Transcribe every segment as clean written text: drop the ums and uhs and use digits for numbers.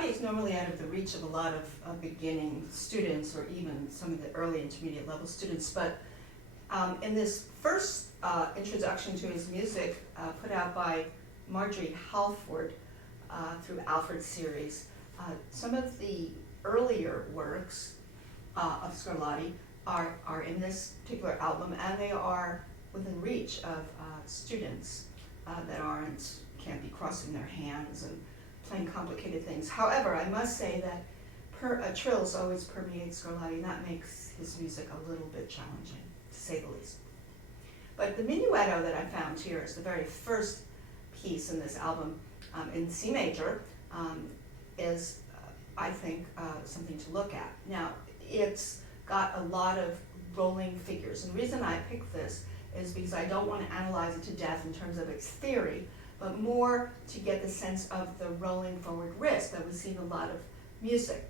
Scarlatti is normally out of the reach of a lot of beginning students or even some of the early intermediate level students, but in this first introduction to his music put out by Marjorie Halford through Alfred's series, some of the earlier works of Scarlatti are in this particular album, and they are within reach of students that can't be crossing their hands and playing complicated things. However, I must say that trills always permeate Scarlatti, and that makes his music a little bit challenging, to say the least. But the Minuetto that I found here is the very first piece in this album in C major, is, I think, something to look at. Now, it's got a lot of rolling figures, and the reason I picked this is because I don't want to analyze it to death in terms of its theory, but more to get the sense of the rolling forward wrist that we see in a lot of music.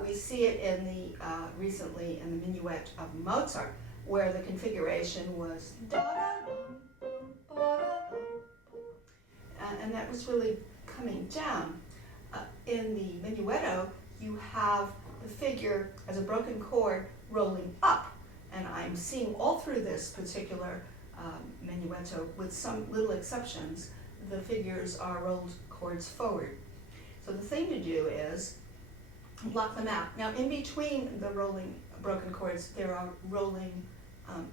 We see it in recently in the Minuet of Mozart, where the configuration was and that was really coming down. In the Minuetto, you have the figure as a broken chord rolling up, and I'm seeing all through this particular Minuetto, with some little exceptions, the figures are rolled chords forward. So the thing to do is block them out. Now, in between the rolling broken chords, there are rolling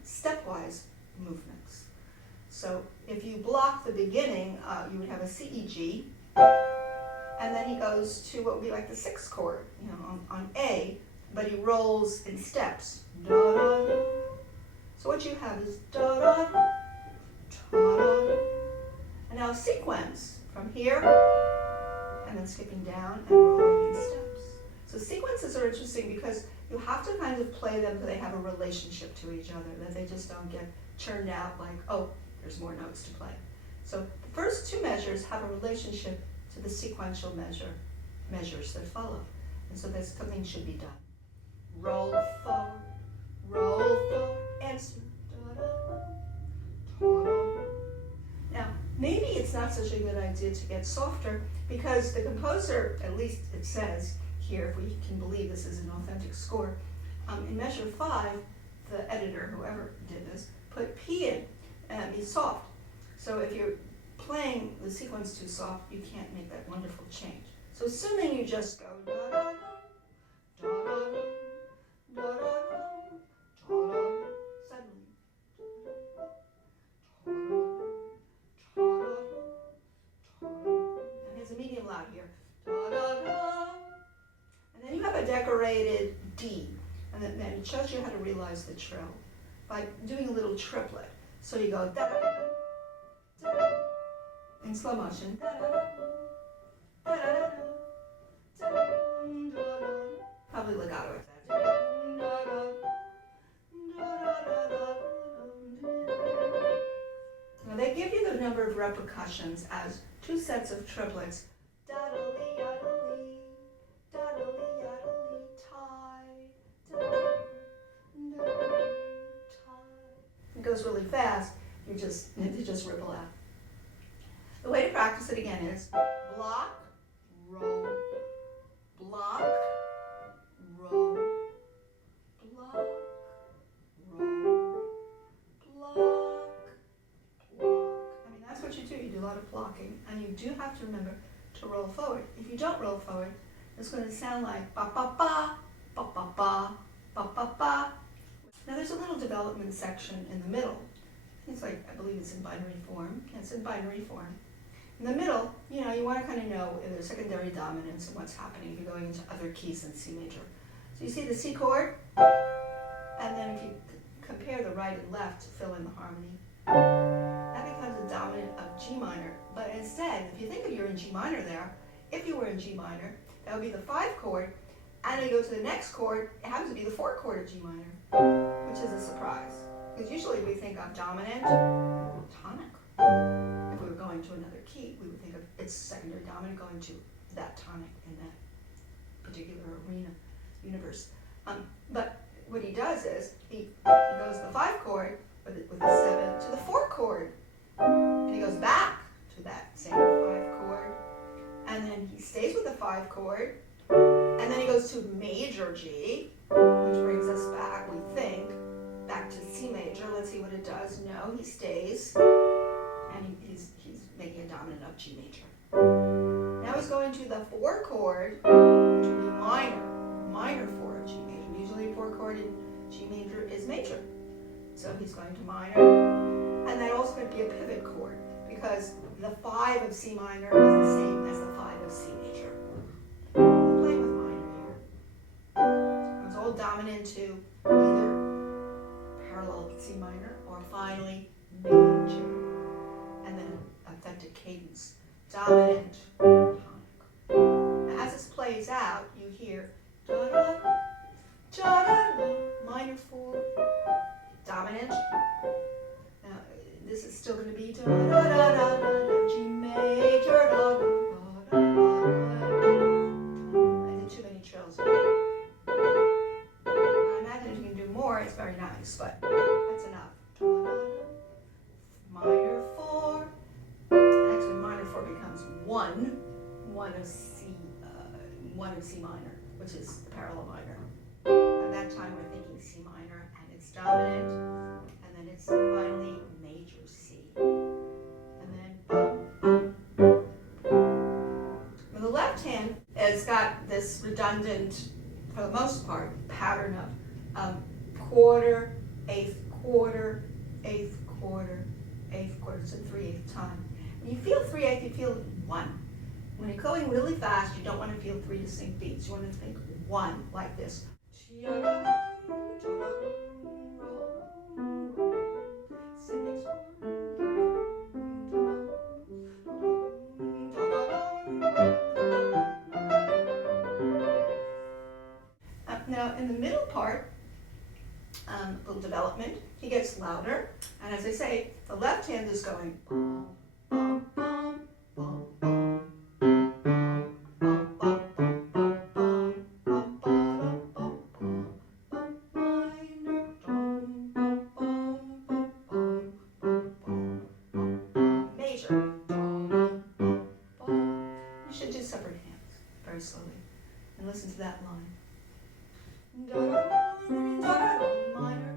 stepwise movements. So if you block the beginning, you would have a C, E, G, and then he goes to what would be like the sixth chord, on A, but he rolls in steps. Da, da, da. So what you have is da, da, da, da, da. And now a sequence from here, and then skipping down and rolling in steps. So sequences are interesting because you have to kind of play them so they have a relationship to each other, that they just don't get churned out like, oh, there's more notes to play. So the first two measures have a relationship to the sequential measures that follow. And so there's something should be done. Roll forward, answer. Now, maybe it's not such a good idea to get softer, because the composer, at least it says here, if we can believe this is an authentic score, in measure 5, the editor, whoever did this, put P in, and it's soft. So if you're playing the sequence too soft, you can't make that wonderful change. So assuming you just go da da da da da da da da da da, suddenly and there's a medium loud here, da da da, and then you have a decorated D, and then it shows you how to realize the trill by doing a little triplet. So you go da da da da da, in slow motion, da da da da da da da, probably legato. Now they give you the number of repercussions as 2 sets of triplets. It goes really fast. You just ripple out. The way to practice it again is block, roll, block, roll, block, roll, block, block. I mean, that's what you do. You do a lot of blocking, and you do have to remember to roll forward. If you don't roll forward, it's going to sound like ba ba ba, ba ba ba, ba ba ba. Now there's a little development section in the middle. It's like, I believe it's in binary form. It's in binary form. In the middle, you want to kind of know if there's secondary dominance and what's happening if you're going into other keys in C major. So you see the C chord, and then if you compare the right and left to fill in the harmony, that becomes a dominant of G minor. But instead, if you think of you're in G minor there, if you were in G minor, that would be the 5 chord, and then you go to the next chord, it happens to be the 4 chord of G minor, which is a surprise. Because usually we think of dominant, tonic. If we were going to another key, we would think of its secondary dominant going to that tonic in that particular arena, universe. But what he does is, he goes the 5 chord with the 7 to the 4 chord, and he goes back to that same 5 chord, and then he stays with the 5 chord, and then he goes to major G, which brings us back, we think, back to C major. Let's see what it does. No, he stays, and he's making a dominant of G major. Now he's going to the 4 chord, which would be minor 4 of G major. Usually 4 chord in G major is major. So he's going to minor, and that also could be a pivot chord, because the 5 of C minor is the same as the 5 of C major. We're playing with minor here. It was all dominant to either parallel C minor or finally major, and then authentic cadence, dominant, tonic. Now, as this plays out, you hear da da da da, minor 4, dominant. Now, this is still going to be da da da da da, G major, da da da da da. I did too many trills. I imagine if you can do more, it's very nice, but that's enough. Da, da, da. Minor 4. Actually, minor 4 becomes 1 of C minor, which is the parallel minor. At that time, we're thinking C minor, and it's dominant, and then it's finally major C. And then the left hand has got this redundant, for the most part, pattern of quarter, eighth quarter, eighth quarter, eighth quarter. It's a 3/8 time. When you feel 3/8, you feel 1. When you're going really fast, you don't want to feel 3 distinct beats. You want to think 1 like this. Now, in the middle part, little development, he gets louder, and as I say, the left hand is going bum, bum, bum, bum, bum. Very slowly, and listen to that line. Da, da, da, da, da, minor.